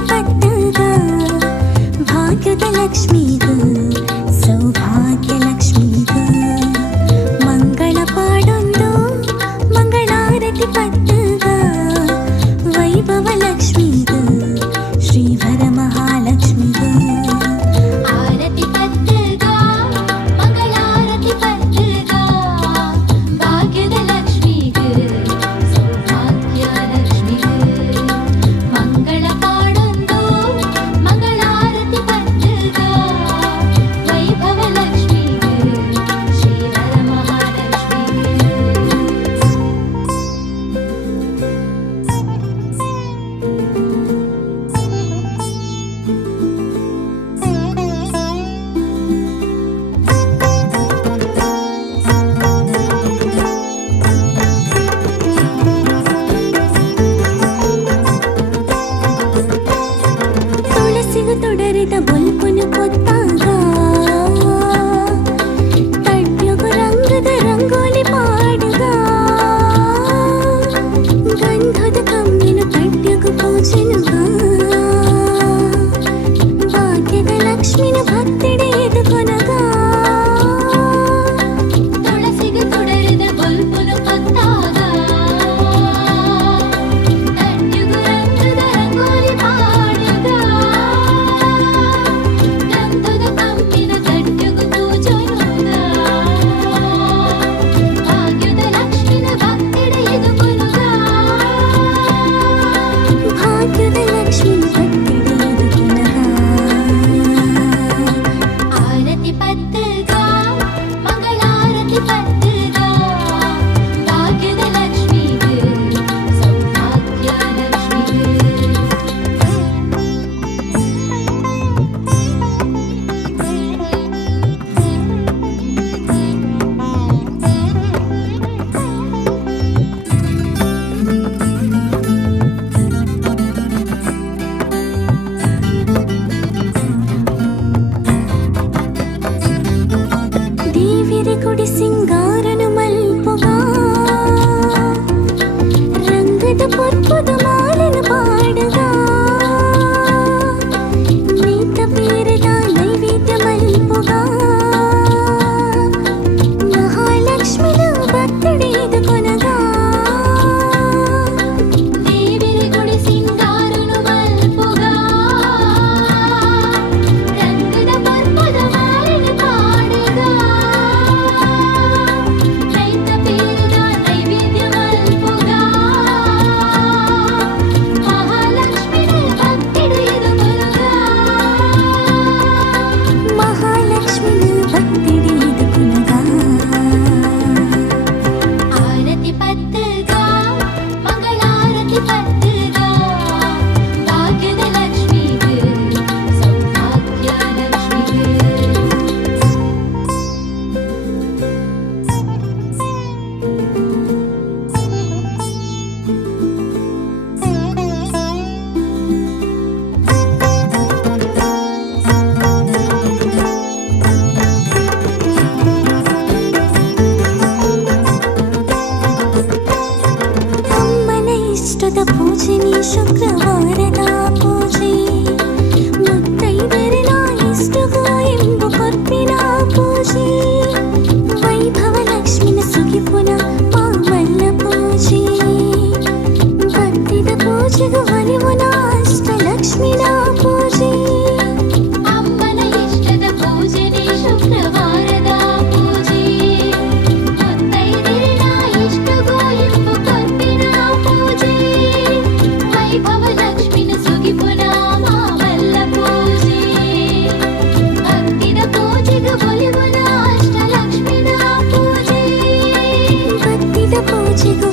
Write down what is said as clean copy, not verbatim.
ಆರತಿ ಪಟ್ಟಗ ಭಾಗ್ಯದ ಲಕ್ಷ್ಮೀಗ ಸೌಭಾಗ್ಯ ಲಕ್ಷ್ಮೀಗ ಮಂಗಳ ಪಾಡೊಂದು ಮಂಗಳಾರತಿ ಪಟ್ಟಗ ವೈಭವ ಲಕ್ಷ್ಮೀಗ ಶ್ರೀವರ ಮಹಾಲಕ್ಷ್ಮೀಗ ಆರತಿ ಪಟ್ಟಗ ಮಂಗಳಾರತಿ ಪಟ್ಟಗ ಭಾಗ್ಯದ ಲಕ್ಷ್ಮೀಗ ಸೌಭಾಗ್ಯ ಲಕ್ಷ್ಮೀಗ ಮಂಗಳ ಪಾಡೊಂದು ಮಂಗಳಾರತಿ ಪಟ್ಟಗ ವೈಭವ ಲಕ್ಷ್ಮೀಗ ಶ್ರೀವರ ಮಹಾಲಕ್ಷ್ಮೀಗ ತುಳಸಿಗು ತೊಡರಿದ ಬೊಲ್ಪುನು ಕೊತ್ತಾಗ ತಡ್ಯಗು ರಂಗದ ರಂಗೋಲಿ ಪಾಡುಗ ಗಂಧದ ಕಮ್ಮಿನ ತಡ್ಯಗು ಪೂಜೆನುಗ ಭಾಗ್ಯದ ಲಕ್ಷ್ಮಿನ ಭಕ್ತಿಡೆಯದು ಕೊನಗ ತುಳಸಿಗು ತೊಡರಿದ ಬೊಲ್ಪುನು ಕೊತ್ತಾಗ ತಡ್ಯಗು ರಂಗದ ರಂಗೋಲಿ ಪಾಡುಗ ಗಂಧದ ಕಮ್ಮಿನ ತಡ್ಯಗು ಪೂಜೆನುಗ ಭಾಗ್ಯದ ಲಕ್ಷ್ಮಿನ ಭಕ್ತಿಡೆಯದು ಕೊನಗ ಭಾಗ್ಯದ ಲಕ್ಷ್ಮಿನ ಭಕ್ತಿಡೆಯದು ಕೊನಗ ಆರತಿ ಪಟ್ಟಗ ಮಂಗಳಾರತಿ ಪಟ್ಟಗ ಭಾಗ್ಯದ ಲಕ್ಷ್ಮೀಗ ಸೌಭಾಗ್ಯ ಲಕ್ಷ್ಮೀಗ ದೇವಿರೆ ಕೊಡಿ ಸಿಂಗಾರನು ಮಲ್ಪುಗ ರಂಗದ ಪುರ್ಪುದ ಮಾಲಿನ ಪಾಡುಗ ನೀತ ಬೇರೆದ ನೈವೇದ್ಯ ಮಲ್ಪುಗ ಮಹಾಲಕ್ಷ್ಮಿನ ಭಕ್ತಿಡೆಯದು ಕೊನಗ ದೇವಿರೆ ಕೊಡಿ ಸಿಂಗಾರನು ಮಲ್ಪುಗ ರಂಗದ ಪುರ್ಪುದ ಮಾಲಿನ ಪಾಡುಗ ರೈತ ಬೇರೆದ ನೈವೇದ್ಯ ಮಲ್ಪುಗ ಮಹಾಲಕ್ಷ್ಮಿನ ಭಕ್ತಿಡೆಯದು ಕೊನಗ ಮಹಾಲಕ್ಷ್ಮಿನ ಭಕ್ತಿಡೆಯದು ಕೊನಗ ಆರತಿ ಪಟ್ಟಗ ಮಂಗಳಾರತಿ ಪಟ್ಟಗ ಭಾಗ್ಯದ ಲಕ್ಷ್ಮೀಗ ಸೌಭಾಗ್ಯ ಲಕ್ಷ್ಮೀಗ ಅಮ್ಮನ ಇಷ್ಟದ ಪೂಜೆನಿ ಶುಕ್ರವಾರದ ಪೂಜೆ ಮುತ್ತೈದೆಯರ ಇಷ್ಟಗೋ ಎಂಬು ಕೊರ್ಪಿನ ಪೂಜೆ ವೈಭವ ಲಕ್ಷ್ಮಿನ ಸುಗಿಪುನ ಮಾಮಲ್ಲ ಪೂಜೆ ಭಕ್ತಿದ ಪೂಜೆಗೂ ಒಲಿವುನ ಅಷ್ಟಲಕ್ಷ್ಮಿನ ಪೂಜೆ ಅಮ್ಮನ ಇಷ್ಟದ ಪೂಜೆನಿ ಶುಕ್ರವಾರದ ಪೂಜೆ ಮುತ್ತೈದೆಯರ ಇಷ್ಟಗೋ ಎಂಬು ಕೊರ್ಪಿನ ಪೂಜೆ ವೈಭವ ಲಕ್ಷ್ಮಿನ ಸುಗಿಪುನ ಮಾಮಲ್ಲ ಪೂಜೆ ಭಕ್ತಿದ ಪೂಜೆಗೂ ಒಲಿವುನ ಅಷ್ಟಲಕ್ಷ್ಮಿನ ಪೂಜೆ ಭಕ್ತಿದ ಪೂಜೆಗೂ